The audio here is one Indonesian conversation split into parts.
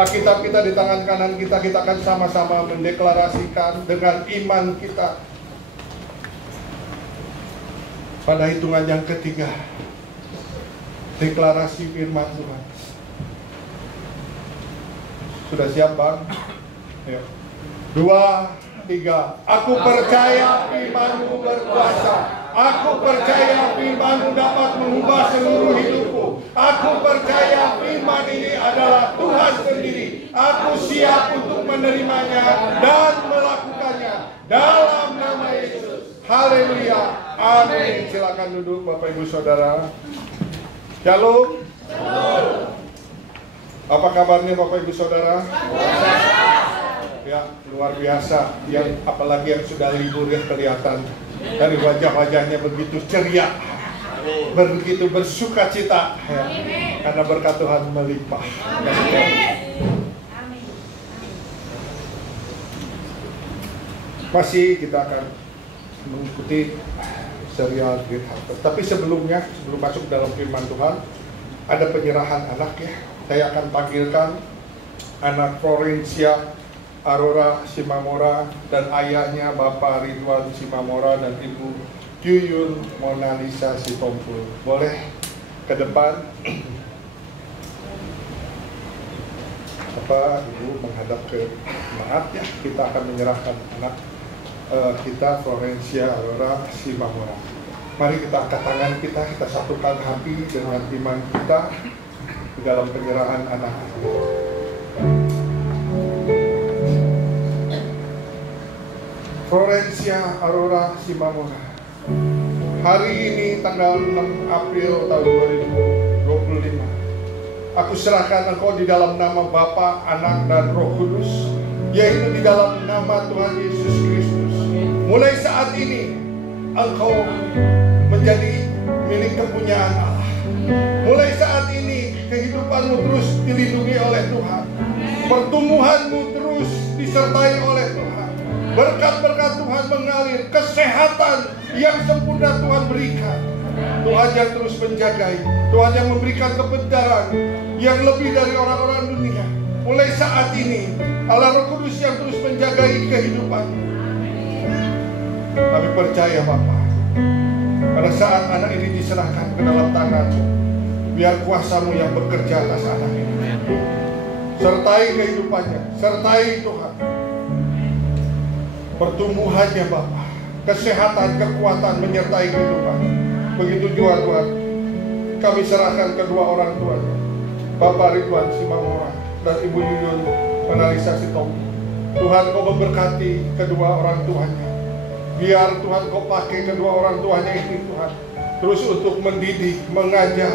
Alkitab kita di tangan kanan kita, kita akan sama-sama mendeklarasikan dengan iman kita. Pada hitungan yang ketiga, deklarasi firman Tuhan. Sudah siap, Bang? Ya. 2, 3. Aku percaya firman-Mu berkuasa. Aku percaya firman-Mu dapat mengubah seluruh hidupku. Aku percaya firman ini adalah Tuhan sendiri. Aku siap untuk menerimanya dan melakukannya dalam nama Yesus. Haleluya. Amin. Silakan duduk Bapak Ibu Saudara. Shalom. Apa kabarnya Bapak Ibu Saudara? Ya, luar biasa. Yang apalagi yang sudah libur ya, kelihatan dari wajah-wajahnya begitu ceria, begitu bersuka cita ya, karena berkat Tuhan melimpah. Masih kita akan mengikuti serial Great Harvest. Tapi sebelum masuk dalam firman Tuhan, ada penyerahan anak ya. Saya akan panggilkan anak Florencia Aurora Simamora dan ayahnya Bapak Ridwan Simamora dan Ibu Yuyun Mona Lisa Sitompul. Boleh ke depan. Ibu menghadap ke maaf ya, kita akan menyerahkan anak kita Florencia Aurora Simamora. Mari kita angkat tangan kita satukan hati dengan iman kita di dalam penyerahan anak. Florencia Aurora Simamora, hari ini tanggal 6 April tahun 2025, aku serahkan engkau di dalam nama Bapa, Anak, dan Roh Kudus, yaitu di dalam nama Tuhan Yesus Kristus. Mulai saat ini engkau menjadi milik kepunyaan Allah. Mulai saat ini kehidupanmu terus dilindungi oleh Tuhan. Pertumbuhanmu terus disertai oleh Tuhan. Berkat-berkat Tuhan mengalir, kesehatan yang sempurna Tuhan berikan. Tuhan yang terus menjagai, Tuhan yang memberikan kebenaran yang lebih dari orang-orang dunia. Mulai saat ini Allah Roh Kudus yang terus menjagai kehidupanmu. Kami percaya Bapa, pada saat anak ini diserahkan ke dalam tangan-Mu, biar kuasa-Mu yang bekerja atas anak ini. Sertai kehidupannya, sertai Tuhan pertumbuhannya Bapa, kesehatan, kekuatan menyertai kehidupan. Begitu juga Tuhan, kami serahkan kedua orang tuanya, Bapak Ridwan Simamora dan Ibu Yuyun Mona Lisa Sitompul. Tuhan Kau memberkati kedua orang tuanya. Biar Tuhan Kau pakai kedua orang tuanya ini Tuhan, terus untuk mendidik, mengajar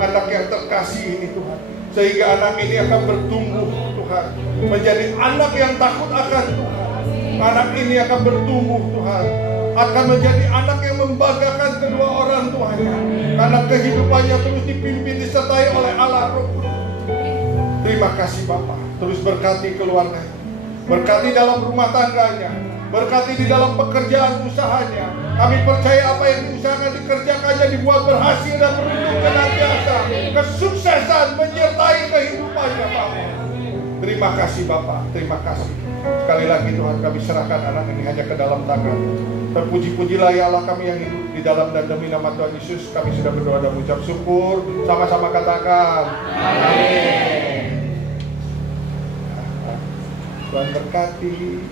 anak yang terkasih ini Tuhan, sehingga anak ini akan bertumbuh Tuhan, menjadi anak yang takut akan Tuhan. Anak ini akan bertumbuh Tuhan, akan menjadi anak yang membanggakan kedua orang tuanya, karena kehidupannya terus dipimpin disertai oleh Allah Roh Kudus. Terima kasih Bapa, terus berkati keluarganya, berkati dalam rumah tangganya, berkati di dalam pekerjaan usahanya. Kami percaya apa yang diusahakan dikerjakannya dibuat berhasil dan beruntung senantiasa. Kesuksesan menyertai kehidupannya Bapa. Terima kasih Bapa, terima kasih. Sekali lagi Tuhan, kami serahkan anak ini hanya ke dalam tangan. Terpuji-pujilah ya Allah kami yang hidup di dalam dan demi nama Tuhan Yesus. Kami sudah berdoa dan mengucap syukur. Sama-sama katakan amin. Tuhan berkati,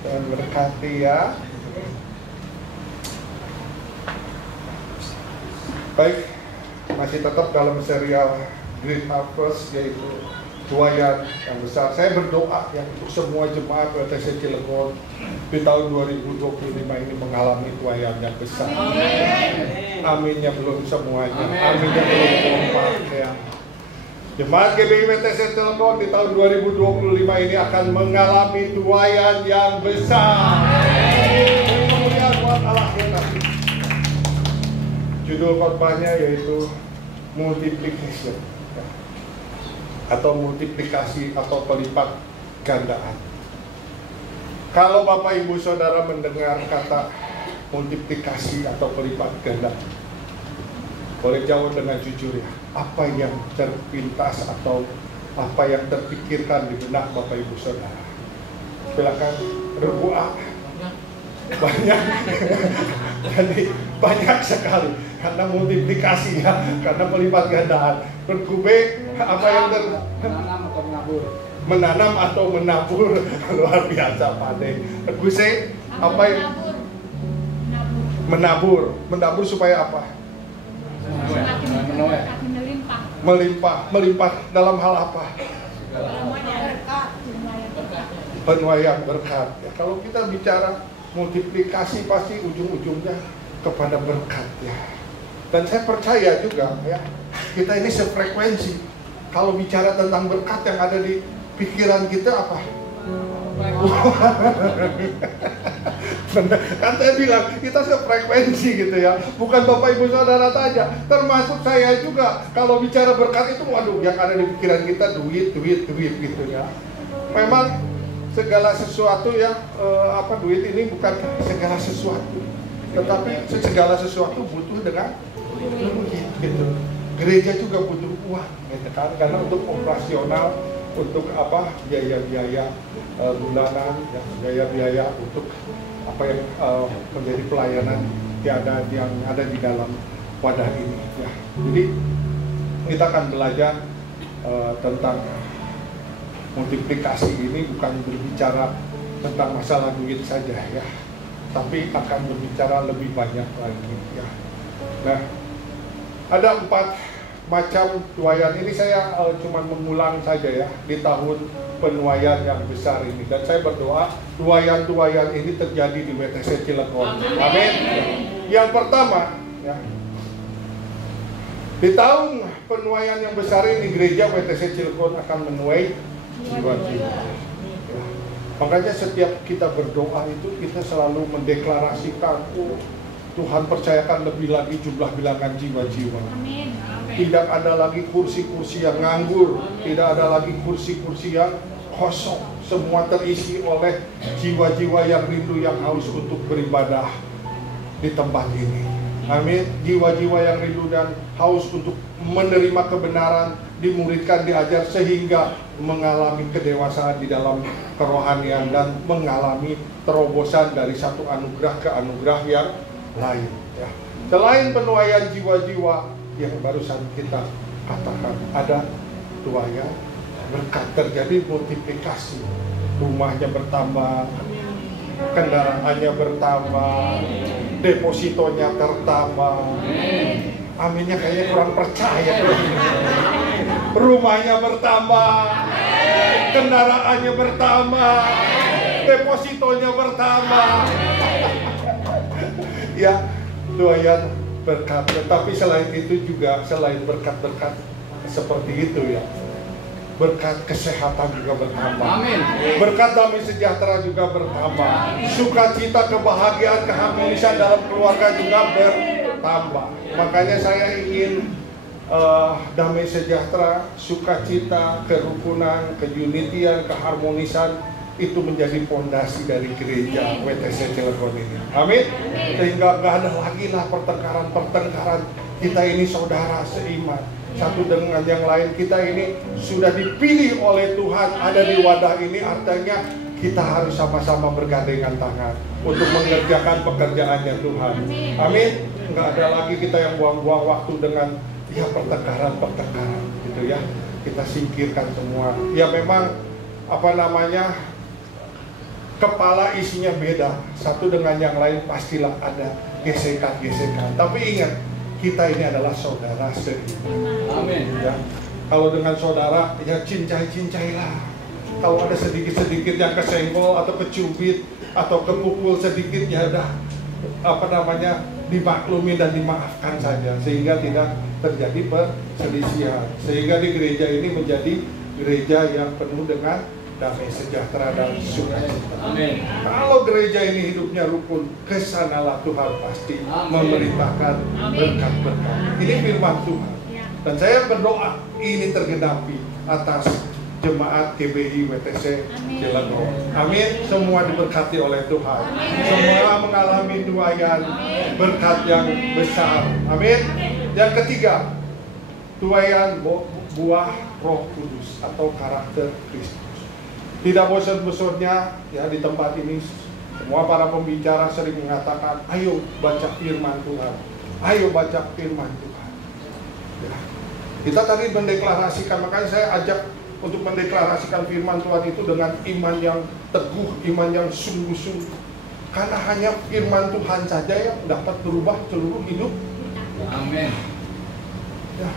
Tuhan berkati ya. Baik, masih tetap dalam serial Great Harvest, yaitu tuayan yang besar. Saya berdoa ya untuk semua jemaat WTC Cilegon di tahun 2025 ini mengalami tuayan yang besar. Aminnya belum semuanya. Aminnya belum kompak ya. Jemaat GBI WTC Cilegon di tahun 2025 ini akan mengalami tuayan yang besar. Kemudian buat Allah kita. Judul khotbahnya yaitu multiplication, atau multiplikasi atau pelipat gandaan. Kalau Bapak Ibu Saudara mendengar kata multiplikasi atau pelipat gandaan, boleh jawab dengan jujur ya, apa yang terpintas atau apa yang terpikirkan di benak Bapak Ibu Saudara. Silakan berdoa. Banyak. Jadi banyak sekali karena multiplikasi ya, karena melipat gandaan. Berkube apa yang menanam atau menabur. Menanam atau menabur. Luar biasa Pak De. Berkuse apa yang menabur supaya apa? Melimpah dalam hal apa? Penuaian berkat. Ya, kalau kita bicara multiplikasi pasti ujung-ujungnya kepada berkat ya. Dan saya percaya juga ya, kita ini sefrekuensi. Kalau bicara tentang berkat yang ada di pikiran kita apa? Kan saya bilang kita sefrekuensi gitu ya. Bukan Bapak Ibu Saudara saja, termasuk saya juga. Kalau bicara berkat itu, waduh, yang ada di pikiran kita duit gitu ya. Memang segala sesuatu yang duit ini bukan segala sesuatu, tetapi segala sesuatu butuh dengan duit gitu. Gereja juga butuh uang gitu kan, karena untuk operasional, untuk biaya-biaya bulanan, ya, biaya-biaya untuk menjadi pelayanan yang ada di dalam wadah ini ya. Jadi kita akan belajar tentang multiplikasi ini, bukan berbicara tentang masalah duit saja ya, tapi akan berbicara lebih banyak lagi ya. Nah, ada 4 macam tuaian ini. Saya cuma mengulang saja ya di tahun penuaian yang besar ini, dan saya berdoa tuaian-tuaian ini terjadi di WTC Cilegon. Amin. Yang pertama ya, di tahun penuaian yang besar ini gereja WTC Cilegon akan menuai jiwa-jiwa. Ya. Makanya setiap kita berdoa itu kita selalu mendeklarasikan, Tuhan percayakan lebih lagi jumlah bilangan jiwa-jiwa. Tidak ada lagi kursi-kursi yang nganggur, tidak ada lagi kursi-kursi yang kosong. Semua terisi oleh jiwa-jiwa yang rindu, yang haus untuk beribadah di tempat ini. Amin. Jiwa-jiwa yang rindu dan haus untuk menerima kebenaran, dimuridkan, diajar, sehingga mengalami kedewasaan di dalam kerohanian dan mengalami terobosan dari satu anugerah ke anugerah yang lain ya. Selain penuaian jiwa-jiwa yang barusan kita katakan, ada tuaian berkat, terjadi multiplikasi. Rumahnya bertambah, kendaraannya bertambah, depositonya bertambah. Aminnya kayaknya kurang percaya. Rumahnya bertambah, kendaraannya bertambah, depositonya bertambah. Ya, tuaian berkat. Tetapi selain itu juga, selain berkat-berkat seperti itu ya, berkat kesehatan juga bertambah. Amin. Berkat damai sejahtera juga bertambah. Sukacita, kebahagiaan, keharmonisan dalam keluarga juga bertambah. Makanya saya ingin damai sejahtera, sukacita, kerukunan, keunitian, keharmonisan itu menjadi fondasi dari gereja WTC Cilegon ini. Amin. Sehingga gak ada lagi lah pertengkaran. Kita ini saudara seiman, satu dengan yang lain. Kita ini sudah dipilih oleh Tuhan, ada di wadah ini. Artinya kita harus sama-sama bergandengan tangan untuk mengerjakan pekerjaannya Tuhan. Amin. Gak ada lagi kita yang buang-buang waktu dengan pertengkaran gitu ya. Kita singkirkan semua. Ya memang kepala isinya beda, satu dengan yang lain pastilah ada gesekan-gesekan. Tapi ingat, kita ini adalah saudara seiman. Amin. Ya, kalau dengan saudara, ya cincai-cincailah. Kalau ada sedikit-sedikit yang kesenggol atau kecubit atau kepukul sedikit, ya udah dimaklumi dan dimaafkan saja, sehingga tidak terjadi perselisihan. Sehingga di gereja ini menjadi gereja yang penuh dengan damai sejahtera dan sukacita. Amin. Kalau gereja ini hidupnya rukun, kesanalah Tuhan pasti memerintahkan berkat-berkat. Ini firman Tuhan. Dan saya berdoa ini tergenapi atas jemaat GBI WTC Cilegon. Amin. Semua diberkati oleh Tuhan. Semua mengalami tuaian berkat yang besar. Amin. Yang ketiga, tuaian buah Roh Kudus atau karakter Kristus. Tidak bosan-bosannya ya di tempat ini semua para pembicara sering mengatakan, ayo baca firman Tuhan, ayo baca firman Tuhan. Ya. Kita tadi mendeklarasikan, makanya saya ajak untuk mendeklarasikan firman Tuhan itu dengan iman yang teguh, iman yang sungguh-sungguh. Karena hanya firman Tuhan saja yang dapat berubah seluruh hidup. Amin. Ya.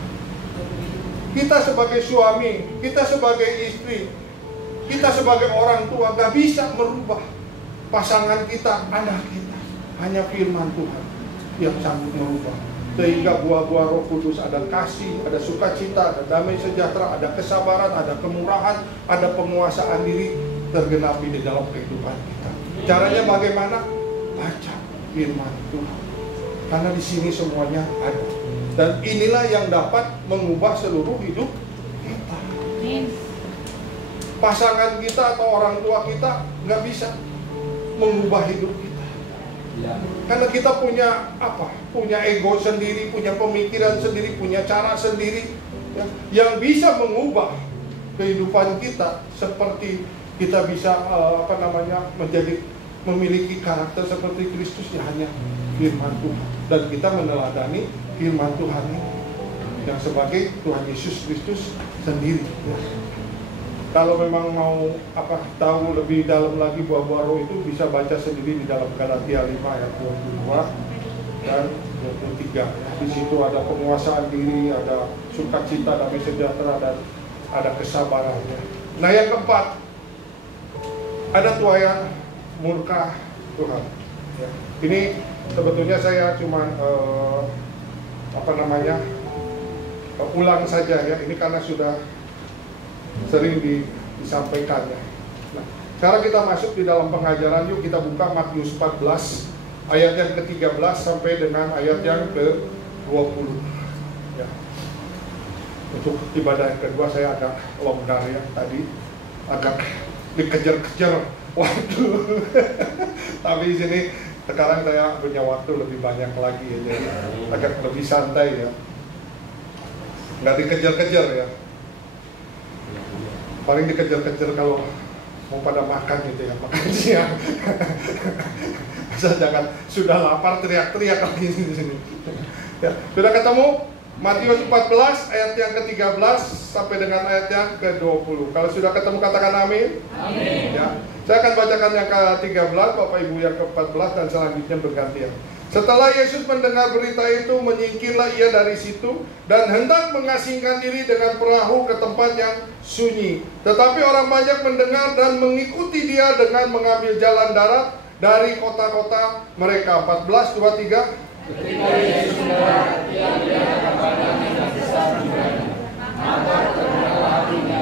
Kita sebagai suami, kita sebagai istri, kita sebagai orang tua gak bisa merubah pasangan kita, anak kita. Hanya firman Tuhan yang sanggup merubah. Sehingga buah-buah Roh Kudus ada kasih, ada sukacita, ada damai sejahtera, ada kesabaran, ada kemurahan, ada penguasaan diri tergenapi di dalam kehidupan kita. Caranya bagaimana? Baca firman Tuhan. Karena di sini semuanya ada. Dan inilah yang dapat mengubah seluruh hidup kita. Pasangan kita atau orang tua kita nggak bisa mengubah hidup kita. Karena kita punya apa? Punya ego sendiri, punya pemikiran sendiri, punya cara sendiri ya, yang bisa mengubah kehidupan kita seperti kita bisa menjadi memiliki karakter seperti Kristus ya hanya firman Tuhan. Dan kita meneladani firman Tuhan ini yang sebagai Tuhan Yesus Kristus sendiri ya. Kalau memang mau tahu lebih dalam lagi buah-buah roh itu bisa baca sendiri di dalam Galatia 5 ayat 22 dan 23. Di situ ada penguasaan diri, ada sukacita, damai sejahtera, dan ada kesabarannya. Nah yang keempat, ada tuaian murka Tuhan. Ya. Ini sebetulnya saya cuman ulang saja ya. Ini karena sudah sering disampaikan ya. Nah, sekarang kita masuk di dalam pengajaran. Yuk kita buka Matius 14 ayat yang ke-13 sampai dengan ayat yang ke-20 ya. Untuk ibadah yang kedua saya agak longgar ya. Tadi agak dikejar-kejar waktu. Tapi di sini sekarang saya punya waktu lebih banyak lagi ya. Jadi agak lebih santai ya. Nggak dikejar-kejar ya. Paling dikejar-kejar kalau mau pada makan gitu ya, makan siang. Masa jangan sudah lapar teriak-teriak lagi di sini. Ya, sudah ketemu Matius 14 ayat yang ke-13 sampai dengan ayat yang ke-20. Kalau sudah ketemu katakan amin. Amin. Ya, saya akan bacakan yang ke-13, Bapak Ibu yang ke-14 dan selanjutnya bergantian. Setelah Yesus mendengar berita itu, menyingkirlah ia dari situ dan hendak mengasingkan diri dengan perahu ke tempat yang sunyi. Tetapi orang banyak mendengar dan mengikuti dia dengan mengambil jalan darat dari kota-kota mereka. 14, 23. Ketika Yesus mendengar, ia melihat kepadanya dan besar jumlahnya, maka tergeraklah hatinya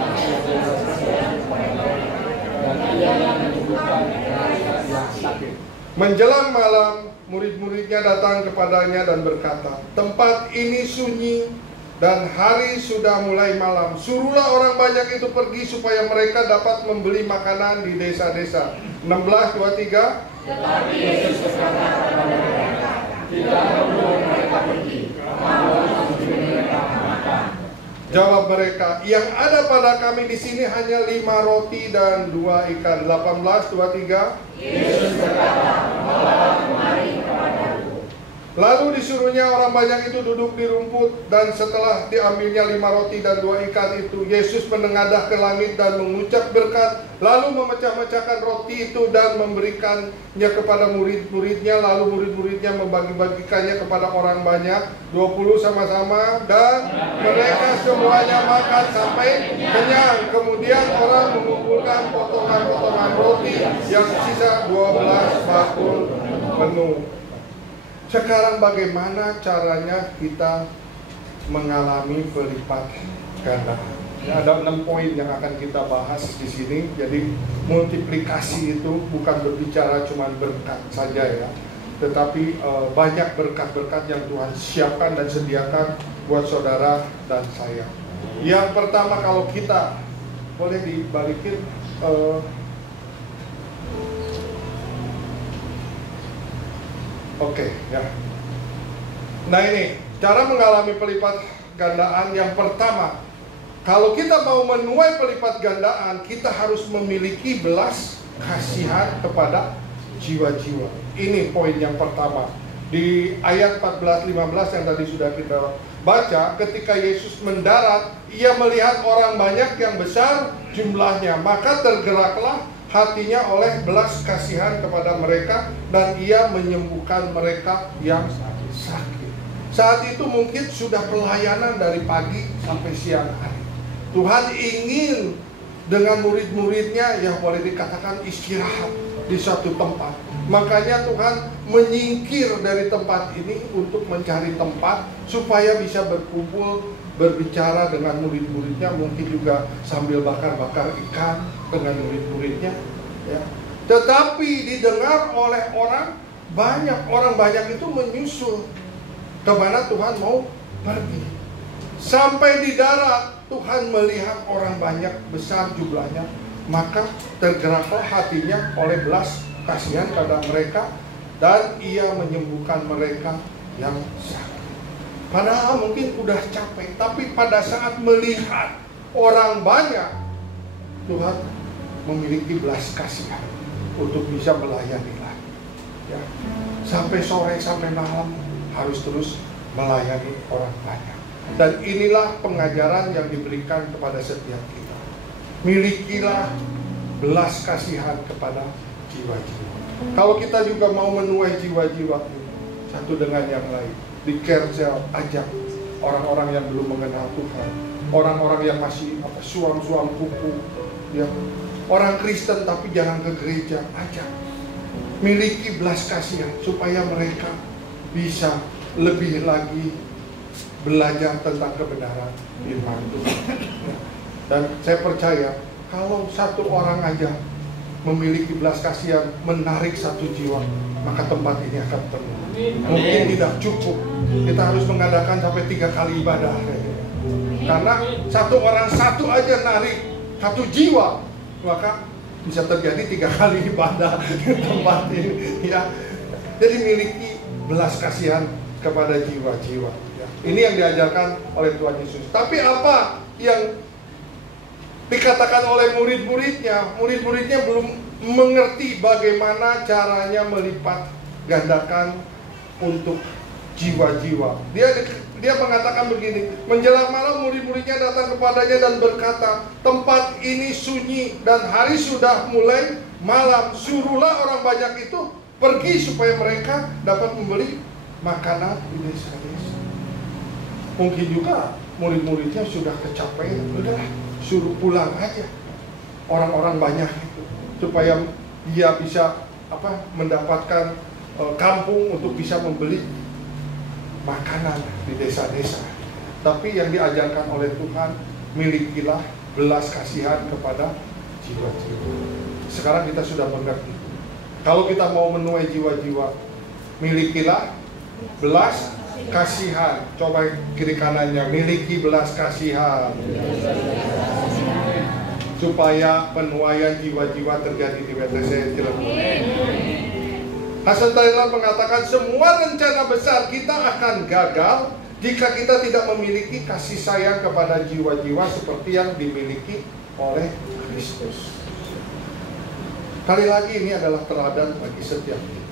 dan ia menyembuhkan mereka yang sakit. Menjelang malam, murid-muridnya datang kepadanya dan berkata, tempat ini sunyi dan hari sudah mulai malam. Suruhlah orang banyak itu pergi supaya mereka dapat membeli makanan di desa-desa. 16, 23. Tetapi Yesus berkata kepada mereka, tidak perlu mereka pergi, kamu menuju mereka makan. Jawab mereka, yang ada pada kami di sini hanya 5 roti dan 2 ikan. 18, 23. Yesus berkata, bawa kemari kepadaku. Lalu disuruhnya orang banyak itu duduk di rumput, dan setelah diambilnya 5 roti dan 2 ikan itu, Yesus menengadah ke langit dan mengucap berkat, lalu memecah-mecahkan roti itu dan memberikannya kepada murid-muridnya, lalu murid-muridnya membagi-bagikannya kepada orang banyak. 20 sama-sama, dan mereka semuanya makan sampai kenyang. Kemudian orang mengumpulkan potongan-potongan roti yang sisa 12 bakul penuh. Sekarang bagaimana caranya kita mengalami pelipat ganda? Ya, ada 6 poin yang akan kita bahas di sini. Jadi multiplikasi itu bukan berbicara cuma berkat saja ya, tetapi banyak berkat-berkat yang Tuhan siapkan dan sediakan buat saudara dan saya. Yang pertama, kalau kita boleh dibalikin Oke, ya. Nah ini, cara mengalami pelipat gandaan yang pertama, Kalau kita mau menuai pelipat gandaan, kita harus memiliki belas kasihan kepada jiwa-jiwa. Ini poin yang pertama. Di ayat 14-15 yang tadi sudah kita baca, ketika Yesus mendarat, ia melihat orang banyak yang besar jumlahnya, maka tergeraklah hatinya oleh belas kasihan kepada mereka, dan ia menyembuhkan mereka yang sakit. Saat itu mungkin sudah pelayanan dari pagi sampai siang hari. Tuhan ingin dengan murid-muridnya yang boleh dikatakan istirahat di suatu tempat. Makanya Tuhan menyingkir dari tempat ini untuk mencari tempat supaya bisa berkumpul, berbicara dengan murid-muridnya, mungkin juga sambil bakar-bakar ikan dengan murid-muridnya, ya. Tetapi didengar oleh orang banyak itu menyusul kemana Tuhan mau pergi. Sampai di darat, Tuhan melihat orang banyak besar jumlahnya, maka tergeraklah hatinya oleh belas kasihan pada mereka, dan ia menyembuhkan mereka yang sakit. Padahal mungkin udah capek, tapi pada saat melihat orang banyak, Tuhan memiliki belas kasihan untuk bisa melayani lagi, ya. Sampai sore, sampai malam harus terus melayani orang banyak. Dan inilah pengajaran yang diberikan kepada setiap kita. Milikilah belas kasihan kepada jiwa-jiwa. Kalau kita juga mau menuai jiwa-jiwa satu dengan yang lain, di Kercel ajak orang-orang yang belum mengenal Tuhan, orang-orang yang masih suam-suam kuku, ya, orang Kristen tapi jarang ke gereja, ajak. Miliki belas kasihan supaya mereka bisa lebih lagi belajar tentang kebenaran firman Tuhan. Dan saya percaya kalau satu orang aja memiliki belas kasihan menarik satu jiwa, maka tempat ini akan penuh. Mungkin tidak cukup, kita harus mengadakan sampai 3 kali ibadah, karena satu orang satu aja narik satu jiwa, maka bisa terjadi 3 kali ibadah di tempat ini, ya. Jadi miliki belas kasihan kepada jiwa-jiwa. Ini yang diajarkan oleh Tuhan Yesus. Tapi apa yang dikatakan oleh murid-muridnya? Murid-muridnya belum mengerti bagaimana caranya melipat gandakan untuk jiwa-jiwa. Dia mengatakan begini, menjelang malam murid-muridnya datang kepadanya dan berkata, tempat ini sunyi dan hari sudah mulai malam. Suruhlah orang banyak itu pergi supaya mereka dapat membeli makanan di desa-desa. Mungkin juga murid-muridnya sudah kecapean, udah suruh pulang aja orang-orang banyak itu, supaya dia bisa mendapatkan kampung untuk bisa membeli makanan di desa-desa. Tapi yang diajarkan oleh Tuhan, milikilah belas kasihan kepada jiwa-jiwa. Sekarang kita sudah mengerti. Kalau kita mau menuai jiwa-jiwa, milikilah belas kasihan. Coba kiri kanannya, miliki belas kasihan supaya penuaian jiwa-jiwa terjadi di WTC Cirebon. Hasan Thailand mengatakan semua rencana besar kita akan gagal jika kita tidak memiliki kasih sayang kepada jiwa-jiwa seperti yang dimiliki oleh Kristus. Kali lagi ini adalah teladan bagi setiap kita.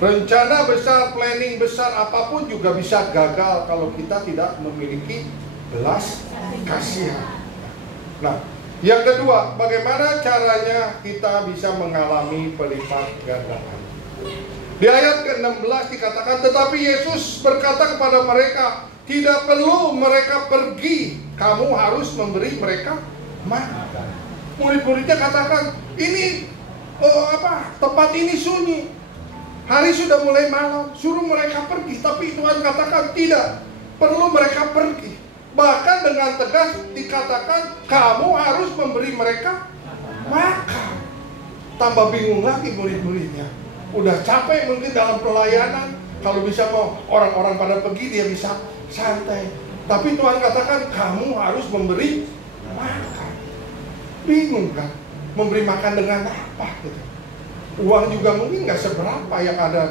Rencana besar, planning besar apapun juga bisa gagal kalau kita tidak memiliki belas kasihan. Nah, yang kedua, bagaimana caranya kita bisa mengalami pelipat gandaan? Di ayat ke-16 dikatakan, tetapi Yesus berkata kepada mereka, tidak perlu mereka pergi, kamu harus memberi mereka makan. Murid-muridnya katakan, ini tempat ini sunyi. Hari sudah mulai malam, suruh mereka pergi. Tapi Tuhan katakan tidak perlu mereka pergi. Bahkan dengan tegas dikatakan, kamu harus memberi mereka makan. Tambah bingung lagi murid-muridnya. Udah capek mungkin dalam pelayanan. Kalau bisa mau orang-orang pada pergi, dia bisa santai. Tapi Tuhan katakan, kamu harus memberi makan. Bingung kan? Memberi makan dengan apa gitu? Uang juga mungkin nggak seberapa yang ada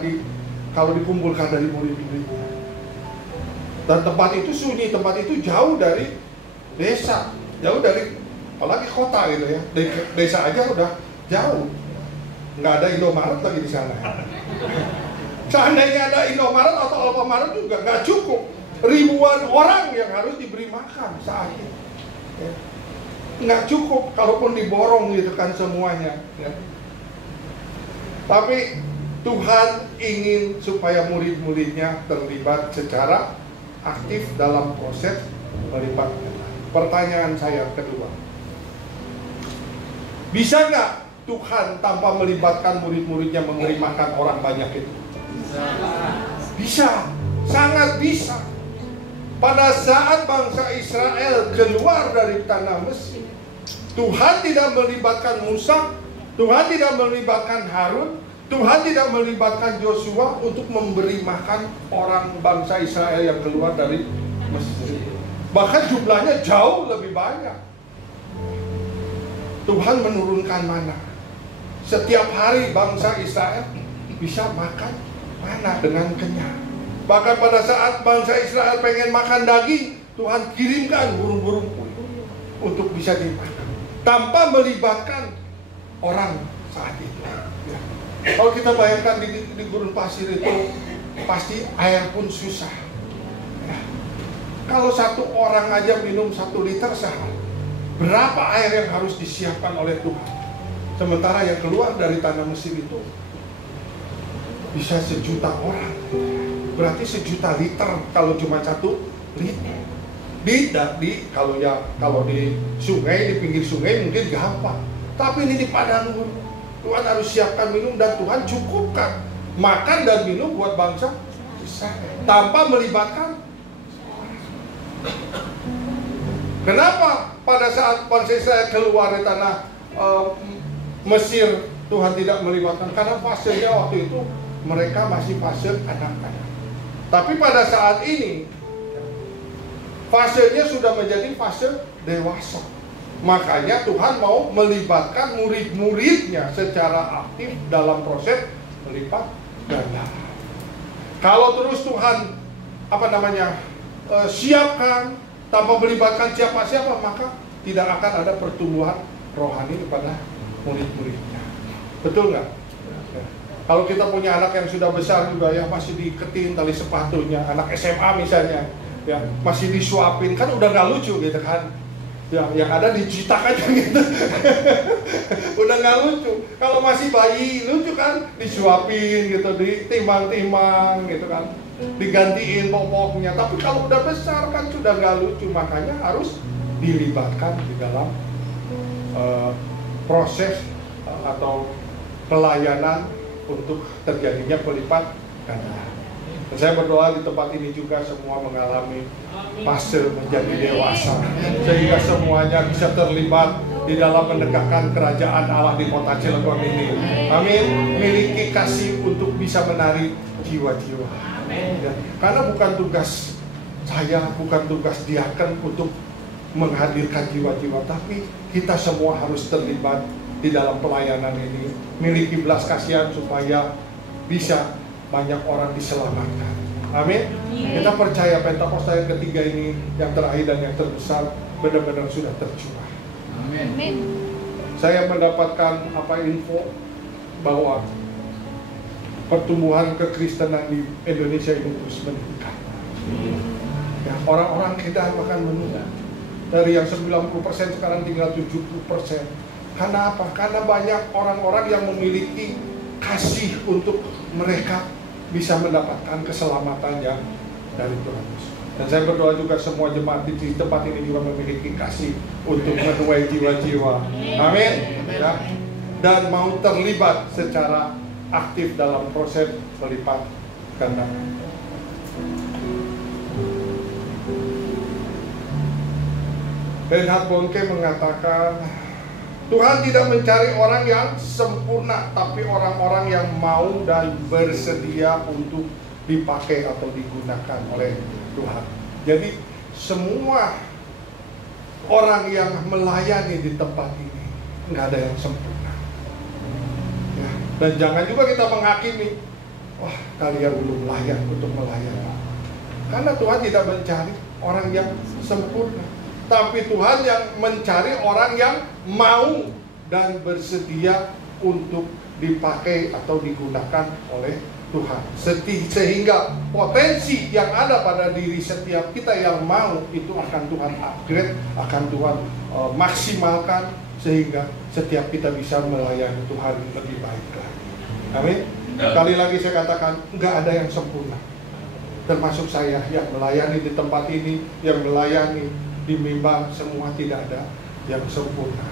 kalau dikumpulkan dari murid-muridnya. Dan tempat itu sunyi, tempat itu jauh dari desa, jauh dari, apalagi kota gitu ya. Desa aja udah jauh, nggak ada Indomaret lagi di sana. Seandainya ada Indomaret atau Alfamaret juga nggak cukup. Ribuan orang yang harus diberi makan saat itu. Ya. Nggak cukup, kalaupun diborong gitu kan semuanya. Ya. Tapi Tuhan ingin supaya murid-muridnya terlibat secara aktif dalam proses melipat ganda. Pertanyaan saya kedua, bisa nggak Tuhan tanpa melibatkan murid-muridnya memberi makan orang banyak itu? Bisa, sangat bisa. Pada saat bangsa Israel keluar dari tanah Mesir, Tuhan tidak melibatkan Musa, Tuhan tidak melibatkan Harun, Tuhan tidak melibatkan Yosua untuk memberi makan orang bangsa Israel yang keluar dari Mesir. Bahkan jumlahnya jauh lebih banyak. Tuhan menurunkan mana. Setiap hari bangsa Israel bisa makan mana dengan kenyang. Bahkan pada saat bangsa Israel pengen makan daging, Tuhan kirimkan burung-burung puyuh untuk bisa dimakan tanpa melibatkan orang saat itu. Ya. Kalau kita bayangkan di gurun pasir itu, pasti air pun susah. Ya. Kalau satu orang aja minum 1 liter sehari, berapa air yang harus disiapkan oleh Tuhan? Sementara yang keluar dari tanah Mesir itu bisa 1 juta orang. Berarti 1 juta liter kalau cuma 1 liter. Kalau di sungai, di pinggir sungai mungkin gampang. Tapi ini di padang gurun, Tuhan harus siapkan minum dan Tuhan cukupkan makan dan minum buat bangsa Israel tanpa melibatkan. Kenapa pada saat bangsa Israel keluar dari tanah Mesir Tuhan tidak melibatkan? Karena fasenya waktu itu mereka masih fase anak-anak. Tapi pada saat ini fasenya sudah menjadi fase dewasa. Makanya Tuhan mau melibatkan murid-muridnya secara aktif dalam proses melipat ganda. Kalau terus Tuhan siapkan tanpa melibatkan siapa-siapa, maka tidak akan ada pertumbuhan rohani kepada murid-muridnya. Betul nggak? Kalau kita punya anak yang sudah besar juga ya, masih diiketin tali sepatunya, anak SMA misalnya, ya masih disuapin, kan udah nggak lucu gitu kan? Ya, yang ada dijitak aja gitu, udah nggak lucu. Kalau masih bayi lucu kan, disuapin gitu, ditimbang-timbang gitu kan, digantiin popoknya. Tapi kalau udah besar kan sudah nggak lucu, makanya harus dilibatkan di dalam proses atau pelayanan untuk terjadinya pelipat ganda. Dan saya berdoa di tempat ini juga semua mengalami fase menjadi dewasa, sehingga semuanya bisa terlibat di dalam menegakkan kerajaan Allah di kota Cilegon ini. Amin. Miliki kasih untuk bisa menarik jiwa-jiwa. Ya, karena bukan tugas saya, bukan tugas diaken untuk menghadirkan jiwa-jiwa, tapi kita semua harus terlibat di dalam pelayanan ini, miliki belas kasihan supaya bisa banyak orang diselamatkan. Amin. Kita percaya Pentakosta yang ketiga ini, yang terakhir dan yang terbesar, benar-benar sudah tercurah. Amin. Saya mendapatkan info bahwa pertumbuhan kekristenan di Indonesia ini terus meningkat. Ya, orang-orang kita bahkan meningkat dari yang 90% sekarang tinggal 70%. Karena apa? Karena banyak orang-orang yang memiliki kasih untuk mereka bisa mendapatkan keselamatan yang dari Tuhan Yesus. Dan saya berdoa juga semua jemaat di tempat ini juga memiliki kasih untuk menuai jiwa-jiwa. Amin. Ya. Dan mau terlibat secara aktif dalam proses melipat gandakan. Reinhard Bonnke mengatakan, Tuhan tidak mencari orang yang sempurna, tapi orang-orang yang mau dan bersedia untuk dipakai atau digunakan oleh Tuhan. Jadi semua orang yang melayani di tempat ini nggak ada yang sempurna. Ya. Dan jangan juga kita menghakimi, wah kalian belum layak untuk melayani. Karena Tuhan tidak mencari orang yang sempurna. tapi Tuhan yang mencari orang yang mau dan bersedia untuk dipakai atau digunakan oleh Tuhan. Sehingga potensi yang ada pada diri setiap kita yang mau itu akan Tuhan upgrade, akan Tuhan maksimalkan, sehingga setiap kita bisa melayani Tuhan lebih baik lagi. Amin. Sekali lagi saya katakan, nggak ada yang sempurna. Termasuk saya yang melayani di tempat ini, yang melayani di Mimbar, semua tidak ada yang sempurna.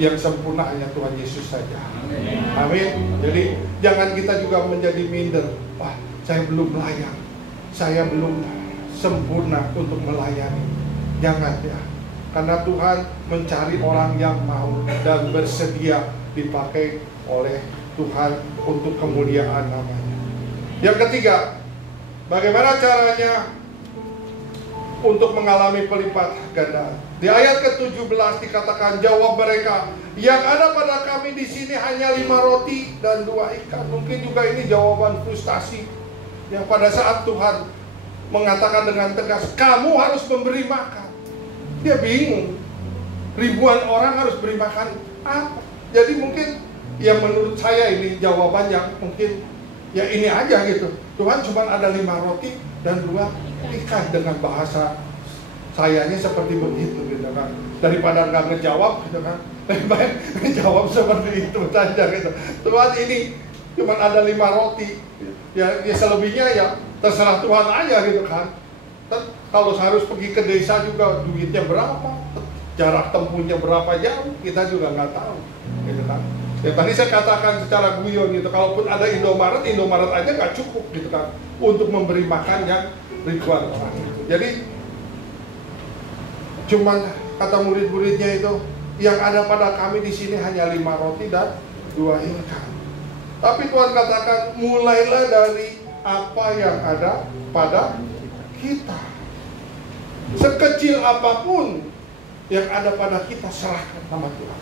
Yang sempurna hanya Tuhan Yesus saja. Amin. Jadi jangan kita juga menjadi minder. Wah, saya belum layak, saya belum sempurna untuk melayani. Jangan ya. Karena Tuhan mencari orang yang mau dan bersedia dipakai oleh Tuhan untuk kemuliaan namanya. Yang ketiga, bagaimana caranya untuk mengalami pelipat gandaan? Di ayat ke-17 dikatakan, jawab mereka, yang ada pada kami di sini hanya 5 roti dan 2 ikan. Mungkin juga ini jawaban frustasi yang pada saat Tuhan mengatakan dengan tegas, kamu harus memberi makan. Dia bingung, ribuan orang harus beri makan apa? Jadi mungkin ya menurut saya ini jawabannya mungkin ya ini aja gitu. Tuhan cuma ada 5 roti dan 2 ikan, dengan bahasa sayanya seperti begitu gitu kan. Daripada nggak ngejawab gitu kan, lebih baik ngejawab seperti itu saja gitu. Tuhan ini cuma ada 5 roti, ya selebihnya ya terserah Tuhan aja gitu kan. Kalau harus pergi ke desa juga duitnya berapa, jarak tempuhnya berapa jauh, kita juga nggak tahu gitu kan. Ya tadi saya katakan secara guyon gitu, kalaupun ada Indomaret aja nggak cukup gitu kan untuk memberi makan yang ribuan orang itu. Jadi cuman kata murid-muridnya itu, yang ada pada kami di sini hanya 5 roti dan 2 ikan. Tapi Tuhan katakan, mulailah dari apa yang ada pada kita. Sekecil apapun yang ada pada kita, serahkan sama Tuhan.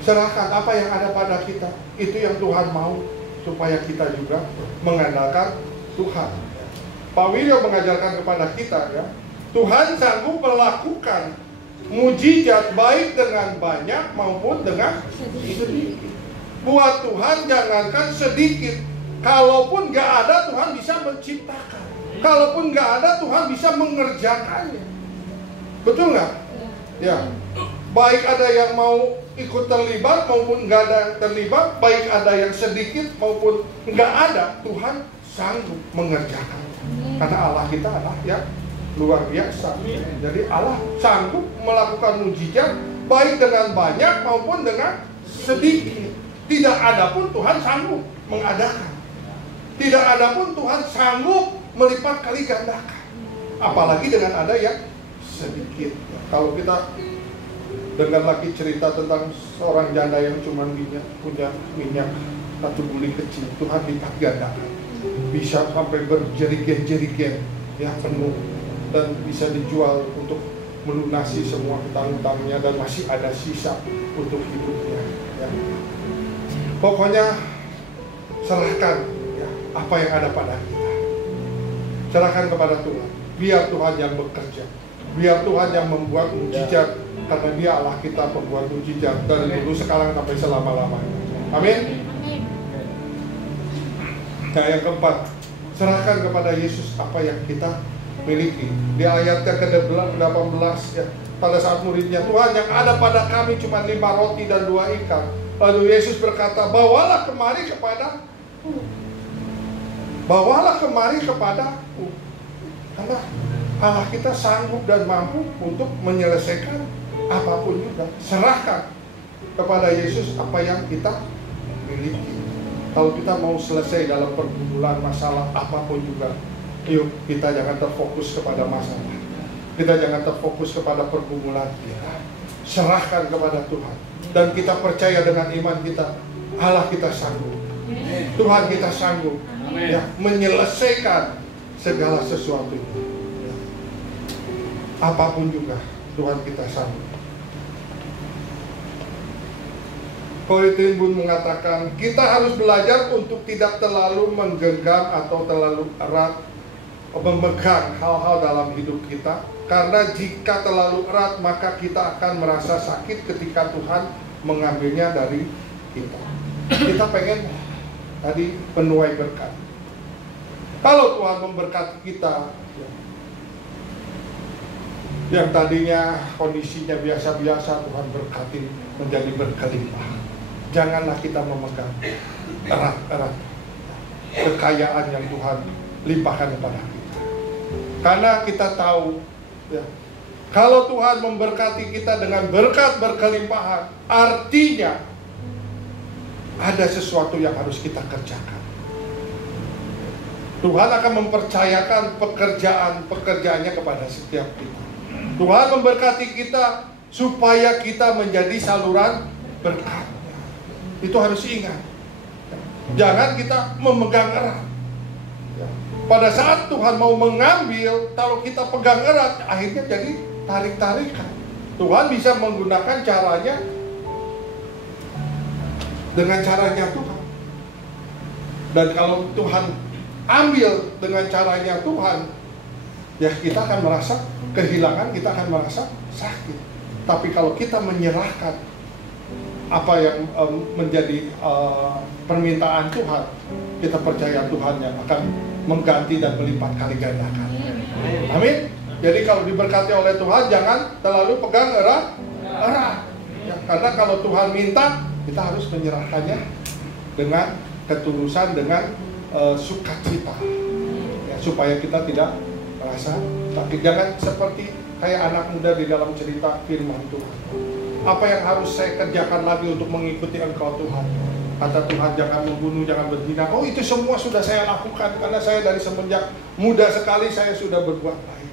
Serahkan apa yang ada pada kita. Itu yang Tuhan mau, supaya kita juga mengandalkan Tuhan. Pak Wiryo mengajarkan kepada kita ya, Tuhan sanggup melakukan mujizat baik dengan banyak maupun dengan sedikit. Buat Tuhan jangankan sedikit, kalaupun gak ada Tuhan bisa menciptakan. Kalaupun gak ada Tuhan bisa mengerjakannya. Betul gak? Ya. Baik ada yang mau ikut terlibat maupun gak ada yang terlibat, baik ada yang sedikit maupun gak ada, Tuhan sanggup mengerjakan. Karena Allah kita adalah yang luar biasa. Jadi Allah sanggup melakukan mujizat baik dengan banyak maupun dengan sedikit. Tidak ada pun Tuhan sanggup mengadakan. Tidak ada pun Tuhan sanggup melipat kali gandakan. Apalagi dengan ada yang sedikit. Kalau kita dengar lagi cerita tentang seorang janda yang cuma punya minyak 1 bulir kecil, Tuhan lipat gandakan. Bisa sampai berjerigen-jerigen ya penuh, dan bisa dijual untuk melunasi semua hutang-hutangnya, dan masih ada sisa untuk hidupnya ya. Pokoknya serahkan ya, apa yang ada pada kita, serahkan kepada Tuhan. Biar Tuhan yang bekerja, biar Tuhan yang membuat mujizat, karena Dia Allah kita pembuat mujizat dari dulu, sekarang sampai selama-lamanya. Amin. Nah yang keempat, serahkan kepada Yesus apa yang kita miliki. Di ayat yang ke-18 ya, pada saat muridnya, Tuhan yang ada pada kami cuma 5 roti dan 2 ikan. Lalu Yesus berkata, bawalah kemari kepadaku. Bawalah kemari kepadaku. Karena Allah kita sanggup dan mampu untuk menyelesaikan apapun juga. Serahkan kepada Yesus apa yang kita miliki. Kalau kita mau selesai dalam pergumulan masalah apapun juga, yuk kita jangan terfokus kepada masalah. Kita jangan terfokus kepada pergumulan kita. Serahkan kepada Tuhan. Dan kita percaya dengan iman kita, Allah kita sanggup. Tuhan kita sanggup ya, menyelesaikan segala sesuatu. Ya. Apapun juga, Tuhan kita sanggup. Corrie ten Boom mengatakan, kita harus belajar untuk tidak terlalu menggenggam atau terlalu erat memegang hal-hal dalam hidup kita. Karena jika terlalu erat, maka kita akan merasa sakit ketika Tuhan mengambilnya dari kita. Kita pengen tadi menuai berkat. Kalau Tuhan memberkati kita, yang tadinya kondisinya biasa-biasa, Tuhan berkati menjadi berkelimpah. Janganlah kita memegang erat-erat kekayaan yang Tuhan limpahkan kepada kita. Karena kita tahu, kalau Tuhan memberkati kita dengan berkat berkelimpahan, artinya ada sesuatu yang harus kita kerjakan. Tuhan akan mempercayakan pekerjaannya kepada setiap kita. Tuhan memberkati kita supaya kita menjadi saluran berkat. Itu harus ingat. Jangan kita memegang erat. Pada saat Tuhan mau mengambil, kalau kita pegang erat, akhirnya jadi tarik-tarikan. Tuhan bisa menggunakan caranya dengan caranya Tuhan. Dan kalau Tuhan ambil dengan caranya Tuhan, ya kita akan merasa kehilangan, kita akan merasa sakit. Tapi kalau kita menyerahkan apa yang menjadi permintaan Tuhan, kita percaya Tuhan yang akan mengganti dan melipat kali gandakan. Amin. Jadi kalau diberkati oleh Tuhan, jangan terlalu pegang erat. Ya, karena kalau Tuhan minta, kita harus menyerahkannya dengan ketulusan, dengan sukacita, ya, supaya kita tidak merasa sakit. Jangan seperti kayak anak muda di dalam cerita firman Tuhan. Apa yang harus saya kerjakan lagi untuk mengikuti Engkau Tuhan? Kata Tuhan, jangan membunuh, jangan berzina. Oh, itu semua sudah saya lakukan, karena saya dari semenjak muda sekali saya sudah berbuat baik.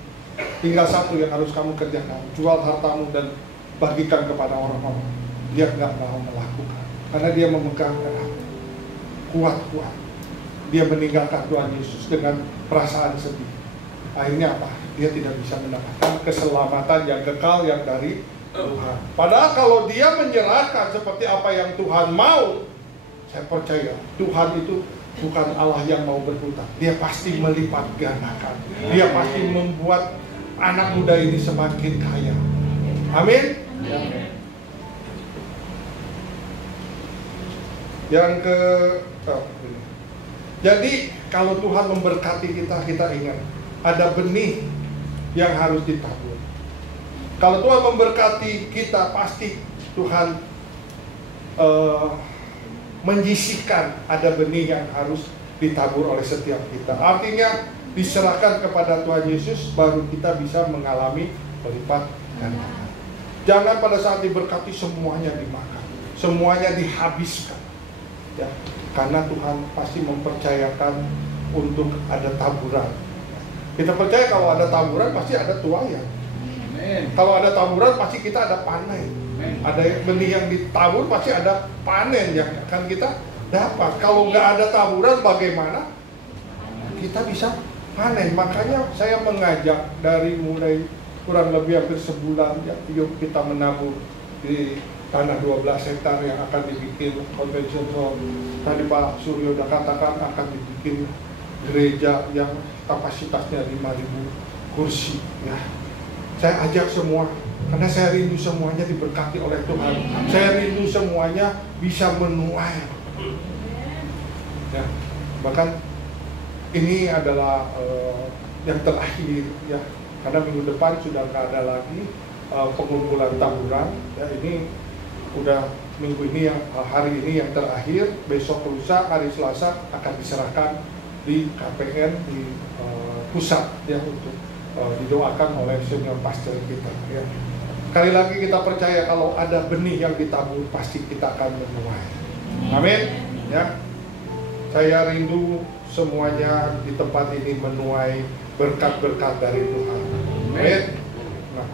Tinggal satu yang harus kamu kerjakan, jual hartamu dan bagikan kepada orang-orang. Dia nggak mau melakukan, karena dia memegang erat, kuat-kuat. Dia meninggalkan Tuhan Yesus dengan perasaan sedih. Akhirnya apa? Dia tidak bisa mendapatkan keselamatan yang kekal yang dari Tuhan. Padahal kalau dia menyerahkan seperti apa yang Tuhan mau, saya percaya Tuhan itu bukan Allah yang mau berhutang. Dia pasti melipat gandakan. Dia pasti membuat anak muda ini semakin kaya. Amin. Yang ke jadi kalau Tuhan memberkati kita, kita ingat ada benih yang harus ditabur. Kalau Tuhan memberkati kita, pasti Tuhan menyisihkan ada benih yang harus ditabur oleh setiap kita. Artinya diserahkan kepada Tuhan Yesus, baru kita bisa mengalami pelipat gandakan. Jangan pada saat diberkati semuanya dimakan, semuanya dihabiskan, ya, karena Tuhan pasti mempercayakan untuk ada taburan. Kita percaya kalau ada taburan pasti ada tuaian. Kalau ada taburan pasti kita ada panen. Ada benih yang ditabur pasti ada panen yang akan kita dapat. Kalau nggak ada taburan, bagaimana kita bisa panen? Makanya saya mengajak dari mulai kurang lebih hampir sebulan, ya, yuk kita menabur di tanah 12 hektar yang akan dibikin convention hall. Tadi Pak Suryo sudah katakan akan dibikin gereja yang kapasitasnya 5.000 kursi. Ya, saya ajak semua, karena saya rindu semuanya diberkati oleh Tuhan. Saya rindu semuanya bisa menuai. Ya, bahkan ini adalah yang terakhir, ya, karena minggu depan sudah nggak ada lagi pengumpulan taburan. Ya, ini udah minggu ini yang hari ini yang terakhir. Besok lusa hari Selasa akan diserahkan di KPN di pusat, ya, untuk didoakan oleh senior pastor kita, ya. Kali lagi kita percaya kalau ada benih yang ditabur pasti kita akan menuai. Amin. Ya. Saya rindu semuanya di tempat ini menuai berkat-berkat dari Tuhan. Amin. Nah.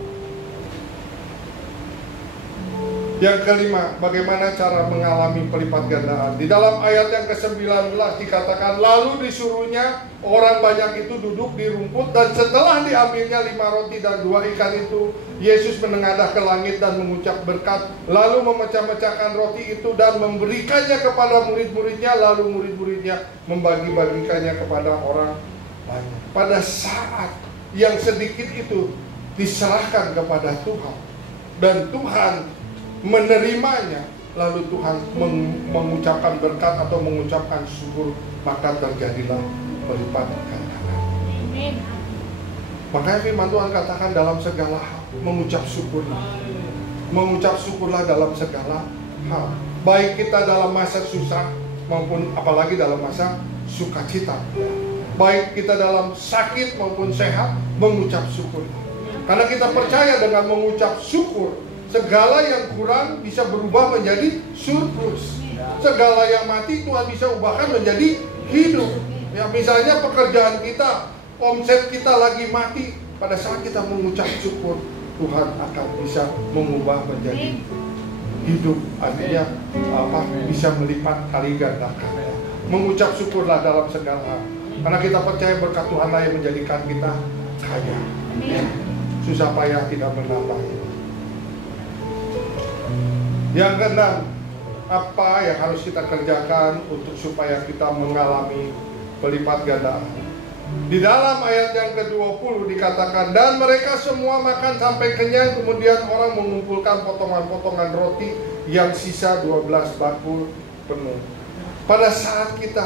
Yang kelima, bagaimana cara mengalami pelipat gandaan? Di dalam ayat yang ke-19 dikatakan, lalu disuruhnya orang banyak itu duduk di rumput, dan setelah diambilnya 5 roti dan 2 ikan itu, Yesus menengadah ke langit dan mengucap berkat, lalu memecah-mecahkan roti itu dan memberikannya kepada murid-muridnya, lalu murid-muridnya membagi-bagikannya kepada orang banyak. Pada saat yang sedikit itu diserahkan kepada Tuhan dan Tuhan menerimanya, lalu Tuhan mengucapkan berkat atau mengucapkan syukur, maka terjadilah berlipat ganda. Makanya firman Tuhan katakan dalam segala hal mengucap syukurlah. Mengucap syukurlah dalam segala hal. Baik kita dalam masa susah maupun apalagi dalam masa sukacita. Baik kita dalam sakit maupun sehat, mengucap syukur. Karena kita percaya dengan mengucap syukur, segala yang kurang bisa berubah menjadi surplus. Segala yang mati Tuhan bisa ubahkan menjadi hidup. Ya, misalnya pekerjaan kita, omset kita lagi mati, pada saat kita mengucap syukur, Tuhan akan bisa mengubah menjadi hidup. Artinya bisa melipat kali gandakan. Mengucap syukurlah dalam segala hal. Karena kita percaya berkat Tuhanlah yang menjadikan kita kaya. Susah payah tidak menambah. Yang keenam, apa yang harus kita kerjakan untuk supaya kita mengalami pelipat gandaan? Di dalam ayat yang ke-20 dikatakan, dan mereka semua makan sampai kenyang, kemudian orang mengumpulkan potongan-potongan roti yang sisa 12 bakul penuh. Pada saat kita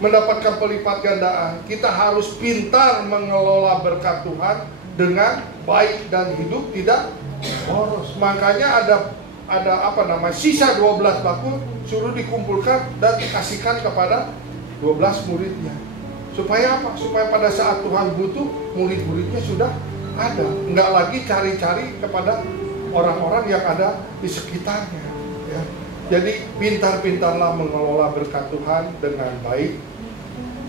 mendapatkan pelipat gandaan, kita harus pintar mengelola berkat Tuhan dengan baik dan hidup tidak boros. Makanya ada sisa 12 bakul suruh dikumpulkan dan dikasihkan kepada 12 muridnya. Supaya apa? Supaya pada saat Tuhan butuh, murid-muridnya sudah ada. Enggak lagi cari-cari kepada orang-orang yang ada di sekitarnya. Ya. Jadi pintar-pintarlah mengelola berkat Tuhan dengan baik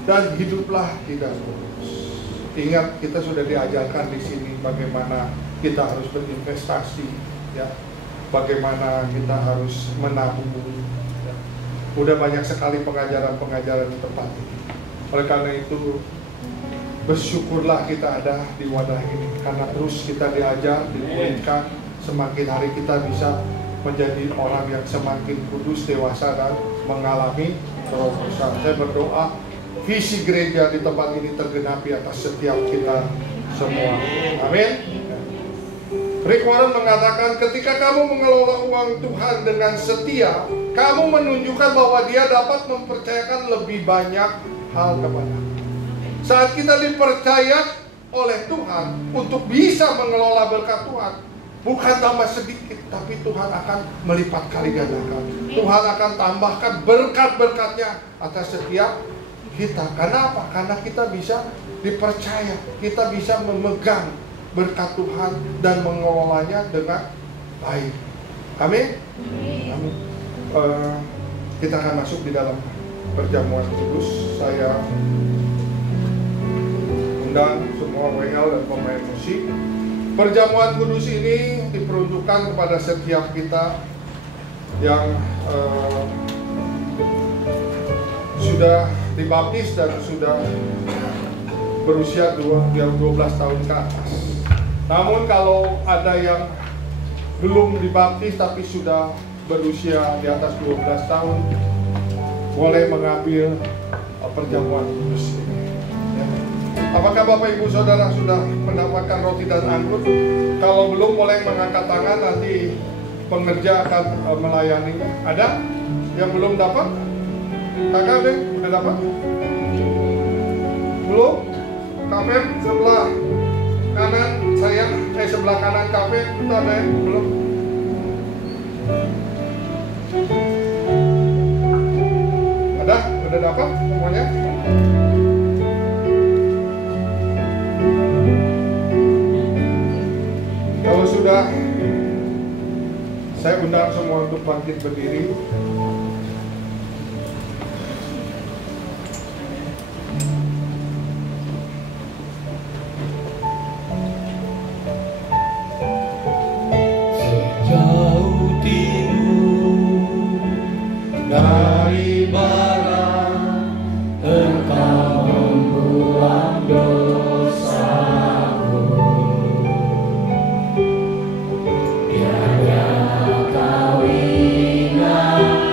dan hiduplah tidak boros. Ingat, kita sudah diajarkan di sini bagaimana kita harus berinvestasi, ya. Bagaimana kita harus menabung. Ya. Udah banyak sekali pengajaran-pengajaran di tempat ini. Oleh karena itu, bersyukurlah kita ada di wadah ini. Karena terus kita diajar, dipulihkan, semakin hari kita bisa menjadi orang yang semakin kudus, dewasa, dan mengalami terobosan. Saya berdoa, visi gereja di tempat ini tergenapi atas setiap kita semua. Amin. Rick Warren mengatakan, ketika kamu mengelola uang Tuhan dengan setia, kamu menunjukkan bahwa Dia dapat mempercayakan lebih banyak hal kepada. Saat kita dipercaya oleh Tuhan untuk bisa mengelola berkat Tuhan, bukan tambah sedikit, tapi Tuhan akan melipat kali gandakan. Tuhan akan tambahkan berkat-berkatnya atas setiap kita. Karena apa? Karena kita bisa dipercaya, kita bisa memegang berkat Tuhan dan mengelolanya dengan baik. Amin. Amin. Kita akan masuk di dalam perjamuan kudus. Saya undang semua WL dan pemain musik. Perjamuan kudus ini diperuntukkan kepada setiap kita yang sudah dibaptis dan sudah berusia 12 tahun ke atas. Namun kalau ada yang belum dibaptis tapi sudah berusia di atas 12 tahun, boleh mengambil perjamuan kudus ini. Ya. Apakah Bapak Ibu Saudara sudah mendapatkan roti dan anggur? Kalau belum, boleh mengangkat tangan, nanti pengerja akan melayaninya. Ada yang belum dapat? Kakak deh, udah dapat? Belum? Kafe sebelah kanan saya, sebelah kanan kafe itu ada yang belum? Udah dapat semuanya? Kalau sudah, saya undang semua untuk bangkit berdiri. Sejauh timur dari barat, Engkau membuang dosaku. Tiada kau ingat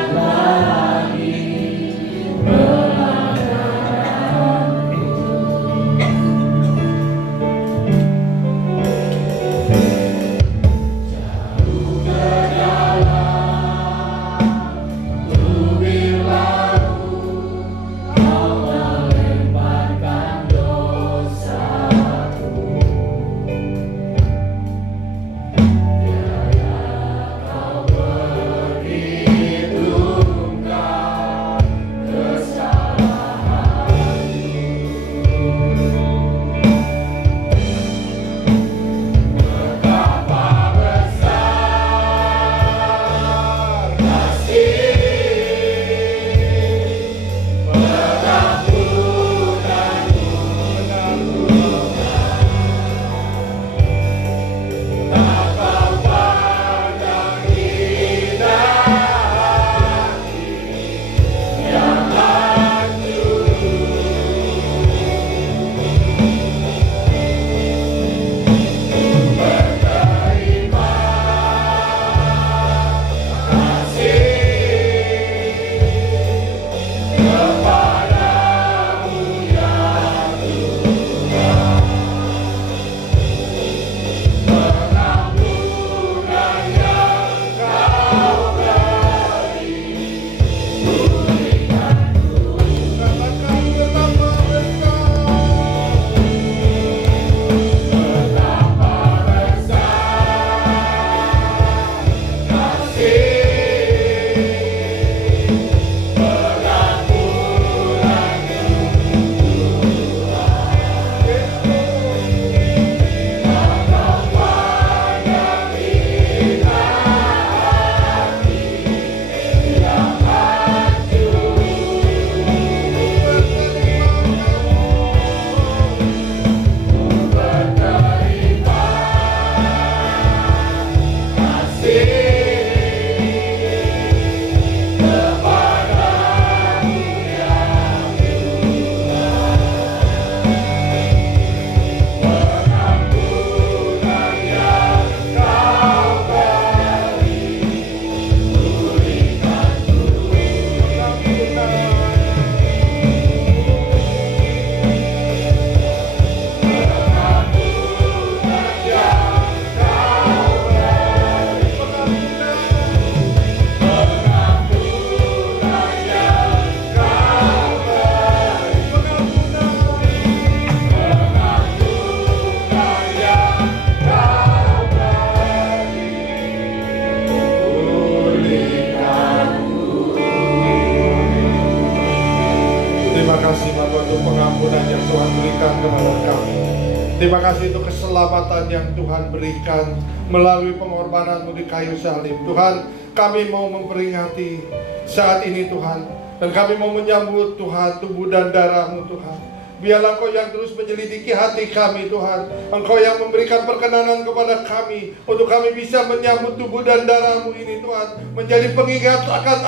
Terima kasih untuk keselamatan yang Tuhan berikan melalui pengorbanan-Mu di kayu salib. Tuhan, kami mau memperingati saat ini Tuhan, dan kami mau menyambut Tuhan tubuh dan darah-Mu Tuhan. Biarlah Engkau yang terus menyelidiki hati kami Tuhan. Engkau yang memberikan perkenanan kepada kami untuk kami bisa menyambut tubuh dan darah-Mu ini Tuhan, menjadi pengingat akan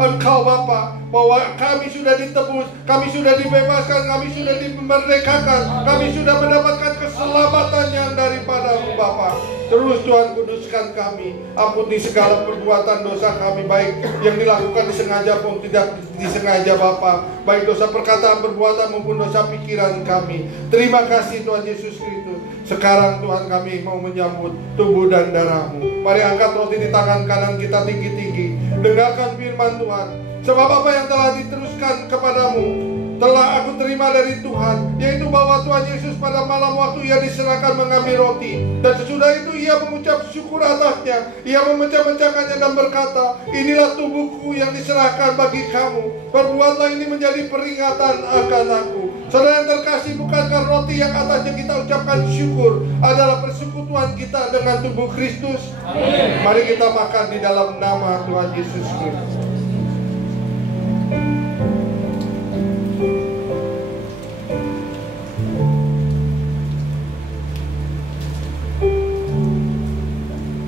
Engkau Bapa, bahwa kami sudah ditebus, kami sudah dibebaskan, kami sudah dimerdekakan, kami sudah mendapatkan keselamatan yang daripada-Mu Bapa. Terus Tuhan kuduskan kami, ampuni segala perbuatan dosa kami, baik yang dilakukan disengaja maupun tidak disengaja Bapa, baik dosa perkataan, perbuatan maupun dosa pikiran kami. Terima kasih Tuhan Yesus Kristus. Sekarang Tuhan kami mau menyambut tubuh dan darah-Mu. Mari angkat roti di tangan kanan kita tinggi-tinggi. Dengarkan firman Tuhan. Sebab apa yang telah diteruskan kepadamu telah aku terima dari Tuhan, yaitu bahwa Tuhan Yesus pada malam waktu Ia diserahkan mengambil roti, dan sesudah itu Ia mengucap syukur atasnya. Ia memecah-mecahkannya dan berkata, inilah tubuhku yang diserahkan bagi kamu. Perbuatlah ini menjadi peringatan akan aku. Saudara yang terkasih, bukankah roti yang atasnya kita ucapkan syukur adalah persekutuan kita dengan tubuh Kristus? Amin. Mari kita makan di dalam nama Tuhan Yesus Kristus.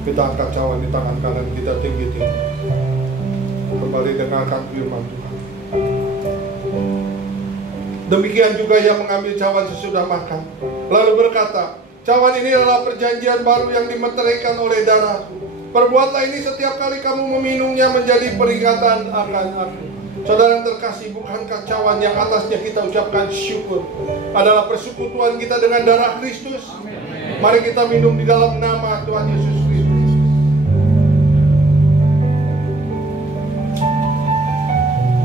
Kita angkat cawan di tangan kanan kita tinggi-tinggi. Kembali dengarkan firman Tuhan. Demikian juga ia mengambil cawan sesudah makan, lalu berkata, cawan ini adalah perjanjian baru yang dimeteraikan oleh darahku. Perbuatlah ini setiap kali kamu meminumnya menjadi peringatan akan aku. Saudara yang terkasih, bukankah cawan yang atasnya kita ucapkan syukur adalah persekutuan kita dengan darah Kristus? Mari kita minum di dalam nama Tuhan Yesus Kristus.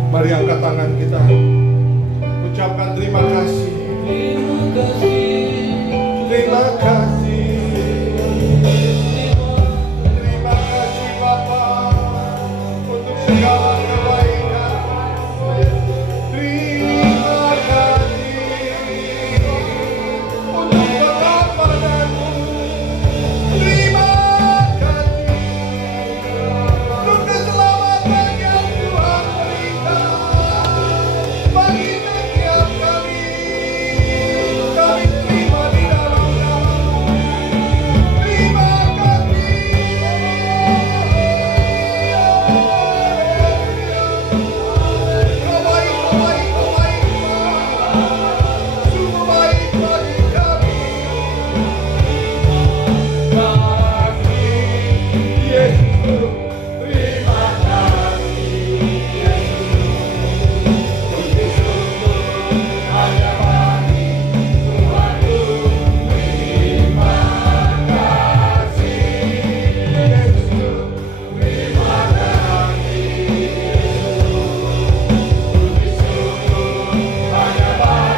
Mari angkat tangan kita, ucapkan terima kasih. Terima kasih. Terima kasih. Terima kasih Bapa untuk segala kebaikan. Terima kasih untuk pengorbanan-Mu. Terima kasih untuk keselamatan yang Tuhan berikan bagi setiap kami. Kami terima di dalam nama-Mu. Terima kasih. Kau baik, Kau baik, Kau baik, sungguh baik bagi kami. Yesus, terima kasih. Hanya bagi Tuhanku, terima kasih. Yesus, terima kasih. Hanya bagi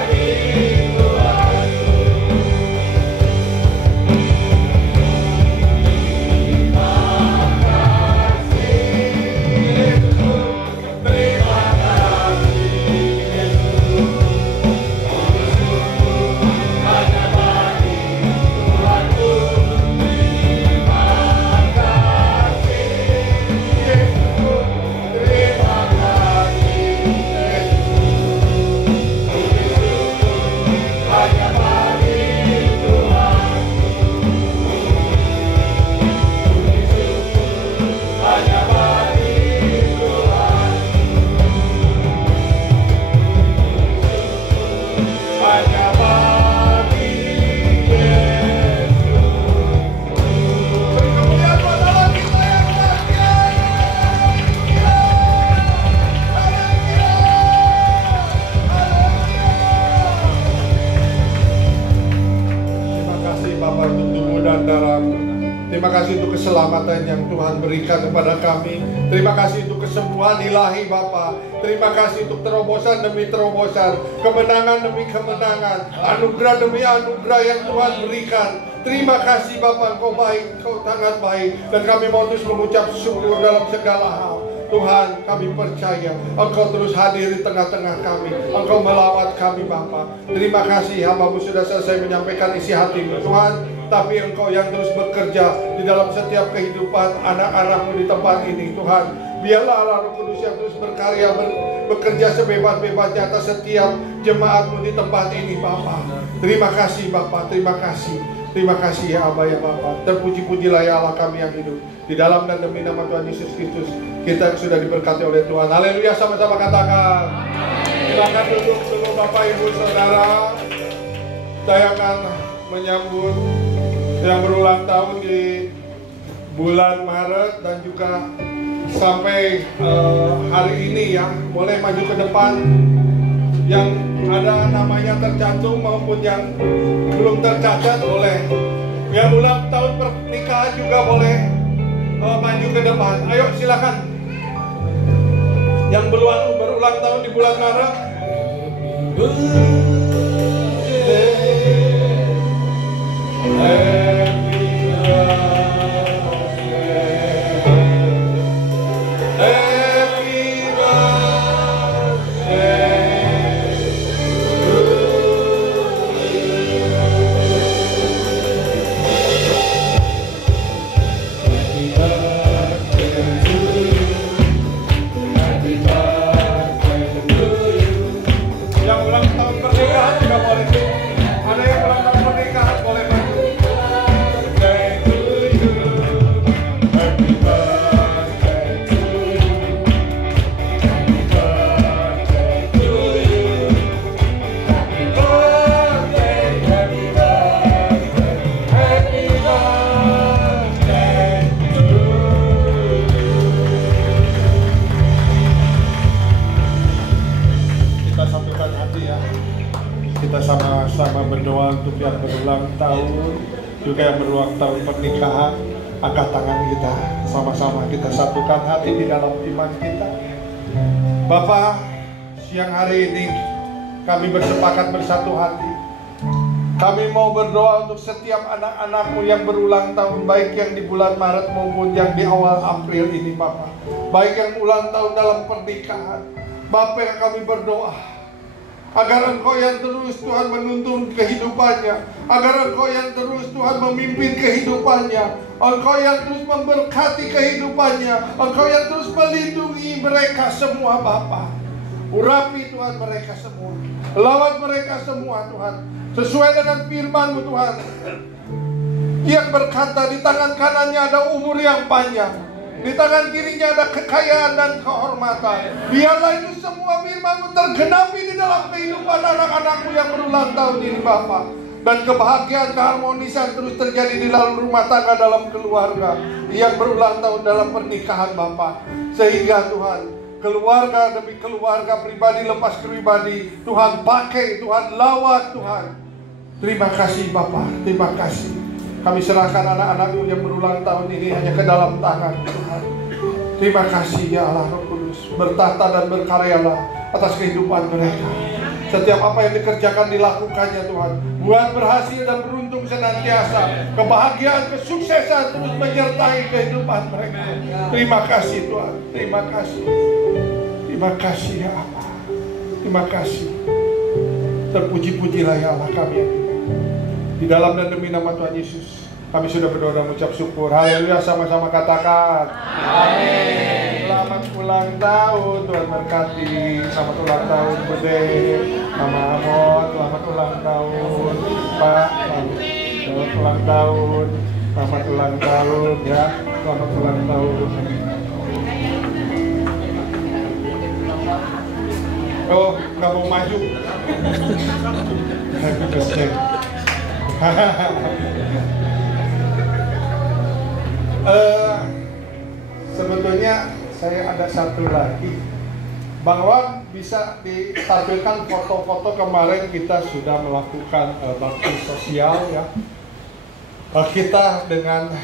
Terima kasih untuk keselamatan yang Tuhan berikan kepada kami. Terima kasih untuk kesembuhan ilahi Bapa. Terima kasih untuk terobosan demi terobosan, kemenangan demi kemenangan, anugerah demi anugerah yang Tuhan berikan. Terima kasih Bapa, Engkau baik, Engkau sangat baik, dan kami mau terus mengucap syukur dalam segala hal. Tuhan, kami percaya Engkau terus hadir di tengah-tengah kami. Engkau melawat kami Bapa. Terima kasih, hamba-Mu sudah selesai menyampaikan isi hati-Mu Tuhan. Tapi Engkau yang terus bekerja di dalam setiap kehidupan anak-anak-Mu di tempat ini Tuhan. Biarlah Allah Roh Kudus yang terus berkarya, bekerja sebebas-bebasnya atas setiap jemaat-Mu di tempat ini Bapa. Terima kasih Bapa, terima kasih. Terima kasih ya Abah ya Bapa. Terpuji-pujilah ya Allah kami yang hidup. Di dalam dan demi nama Tuhan Yesus Kristus, kita sudah diberkati oleh Tuhan. Haleluya, sama-sama katakan. Silakan duduk dulu Bapak Ibu Saudara. Saya akan menyambut yang berulang tahun di bulan Maret dan juga sampai hari ini ya. Boleh maju ke depan. Yang ada namanya tercantum maupun yang belum tercatat boleh. Yang ulang tahun pernikahan juga boleh maju ke depan. Ayo silakan. Yang berulang tahun di bulan Maret. Berdoa untuk yang berulang tahun, juga yang berulang tahun pernikahan. Angkat tangan kita, sama-sama kita satukan hati di dalam iman kita. Bapa, siang hari ini kami bersepakat bersatu hati. Kami mau berdoa untuk setiap anak-anak-Mu yang berulang tahun, baik yang di bulan Maret maupun yang di awal April ini Bapa. Baik yang ulang tahun dalam pernikahan. Bapa, yang kami berdoa agar Engkau yang terus Tuhan menuntun kehidupannya, agar Engkau yang terus Tuhan memimpin kehidupannya, Engkau yang terus memberkati kehidupannya, Engkau yang terus melindungi mereka semua Bapa. Urapi Tuhan mereka semua, lawat mereka semua Tuhan, sesuai dengan firman-Mu Tuhan yang berkata di tangan kanannya ada umur yang panjang, di tangan kirinya ada kekayaan dan kehormatan. Biarlah itu semua firman-Mu tergenapi di dalam kehidupan anak-anak-Mu yang berulang tahun ini Bapa. Dan kebahagiaan, keharmonisan terus terjadi di dalam rumah tangga, dalam keluarga yang berulang tahun dalam pernikahan Bapa. Sehingga Tuhan, keluarga demi keluarga, pribadi lepas pribadi, Tuhan pakai, Tuhan lawat Tuhan. Terima kasih Bapa, terima kasih. Kami serahkan anak-anak-Mu yang berulang tahun ini hanya ke dalam tangan Tuhan. Terima kasih ya Allah Roh Kudus. Bertata dan berkaryalah atas kehidupan mereka. Setiap apa yang dikerjakan dilakukannya Tuhan. Buat berhasil dan beruntung senantiasa. Kebahagiaan, kesuksesan terus menyertai kehidupan mereka. Terima kasih Tuhan. Terima kasih. Terima kasih ya Allah. Terima kasih. Terpuji-pujilah ya Allah kami yang di dalam dan demi nama Tuhan Yesus, kami sudah berdoa dan mengucap syukur. Haleluya, sama-sama katakan amin. Selamat ulang tahun, Tuhan berkati. Selamat ulang tahun Bude, Mama Amon. Selamat ulang tahun Pak. Selamat ulang tahun. Selamat ulang tahun ya. Selamat ulang tahun. Oh, nggak mau maju. Happy birthday. Sebetulnya saya ada satu lagi, bahwa bisa ditampilkan foto-foto kemarin kita sudah melakukan bakti sosial ya. Kita dengan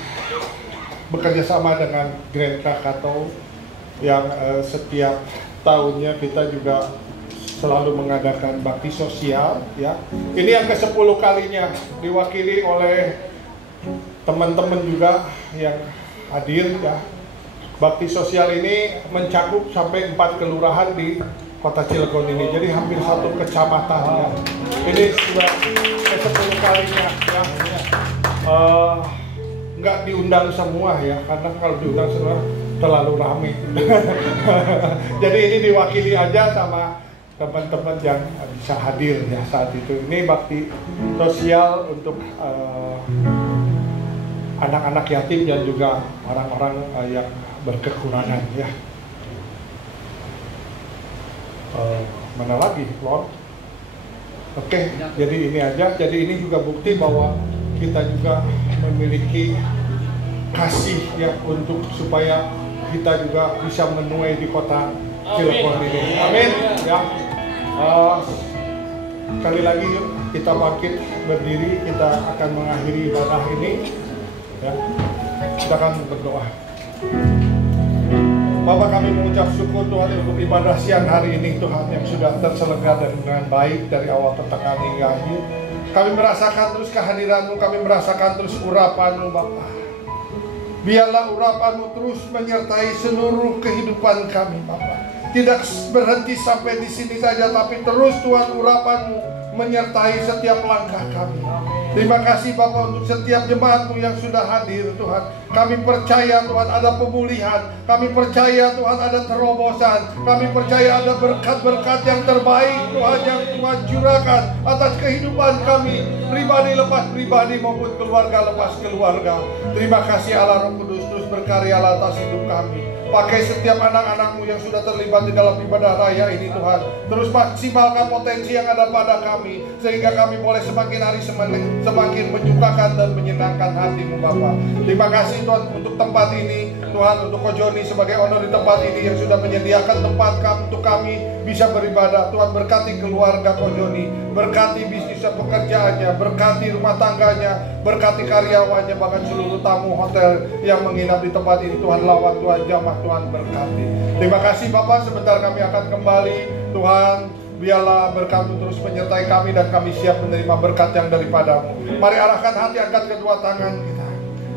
bekerja sama dengan Grand Krakatau yang setiap tahunnya kita juga selalu mengadakan bakti sosial ya. Ini yang ke-10 kalinya, diwakili oleh teman-teman juga yang hadir ya. Bakti sosial ini mencakup sampai 4 kelurahan di Kota Cilegon ini. Jadi hampir 1 kecamatan ya. Ini sudah ke-10 kalinya ya. Nggak diundang semua ya, karena kalau diundang semua terlalu ramai. Jadi ini diwakili aja sama teman-teman yang bisa hadir ya saat itu. Ini bakti sosial untuk anak-anak yatim dan juga orang-orang yang berkekurangan ya. Mana lagi, Lord? Oke, jadi ini aja. Jadi ini juga bukti bahwa kita juga memiliki kasih ya untuk supaya kita juga bisa menuai di kota Cilegon ini. Amin. Ya. Sekali lagi yuk kita bangkit berdiri, kita akan mengakhiri ibadah ini. Ya. Kita akan berdoa. Bapak, kami mengucap syukur Tuhan untuk ibadah siang hari ini Tuhan yang sudah terselenggara dengan baik dari awal pertengahan hingga akhir. Kami merasakan terus kehadiran-Mu, kami merasakan terus urapan-Mu Bapak. Biarlah urapan-Mu terus menyertai seluruh kehidupan kami Bapak. Tidak berhenti sampai di sini saja, tapi terus Tuhan urapan-Mu menyertai setiap langkah kami. Terima kasih Bapak untuk setiap jemaat-Mu yang sudah hadir Tuhan. Kami percaya Tuhan ada pemulihan. Kami percaya Tuhan ada terobosan. Kami percaya ada berkat-berkat yang terbaik Tuhan yang Tuhan curahkan atas kehidupan kami. Pribadi lepas pribadi maupun keluarga lepas keluarga. Terima kasih Allah Roh Kudus, terus berkaryalah atas hidup kami. Pakai setiap anak-anak-Mu yang sudah terlibat di dalam ibadah raya ini Tuhan. Terus maksimalkan potensi yang ada pada kami, sehingga kami boleh semakin hari semakin menyukakan dan menyenangkan hati-Mu Bapa. Terima kasih Tuhan untuk tempat ini, Tuhan untuk Ko Joni sebagai owner di tempat ini yang sudah menyediakan tempat untuk kami bisa beribadah. Tuhan berkati keluarga Ko Joni, berkati bisnis dan pekerjaannya, berkati rumah tangganya, berkati karyawannya, bahkan seluruh tamu hotel yang menginap di tempat ini. Tuhan lawat, Tuhan jamah, Tuhan berkati. Terima kasih Bapak, sebentar kami akan kembali. Tuhan, biarlah berkat-Mu terus menyertai kami dan kami siap menerima berkat yang daripada-Mu. Mari arahkan hati, angkat kedua tangan kita.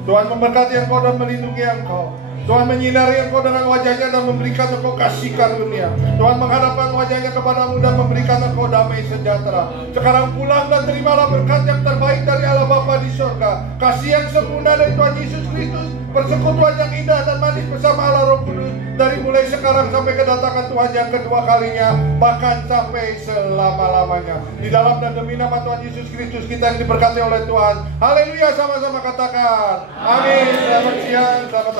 Tuhan memberkati Engkau dan melindungi Engkau. Tuhan menyinari Engkau dengan wajahnya dan memberikan Engkau kasih karunia. Tuhan menghadapkan wajahnya kepadamu dan memberikan Engkau damai sejahtera. Sekarang pulang dan terimalah berkat yang terbaik dari Allah Bapa di surga. Kasih yang sempurna dari Tuhan Yesus Kristus, persekutuan yang indah dan manis bersama Allah Roh Kudus, dari mulai sekarang sampai kedatangan Tuhan yang kedua kalinya, bahkan sampai selama-lamanya. Di dalam dan demi nama Tuhan Yesus Kristus kita yang diberkati oleh Tuhan. Haleluya, sama-sama katakan amin. Selamat siang, selamat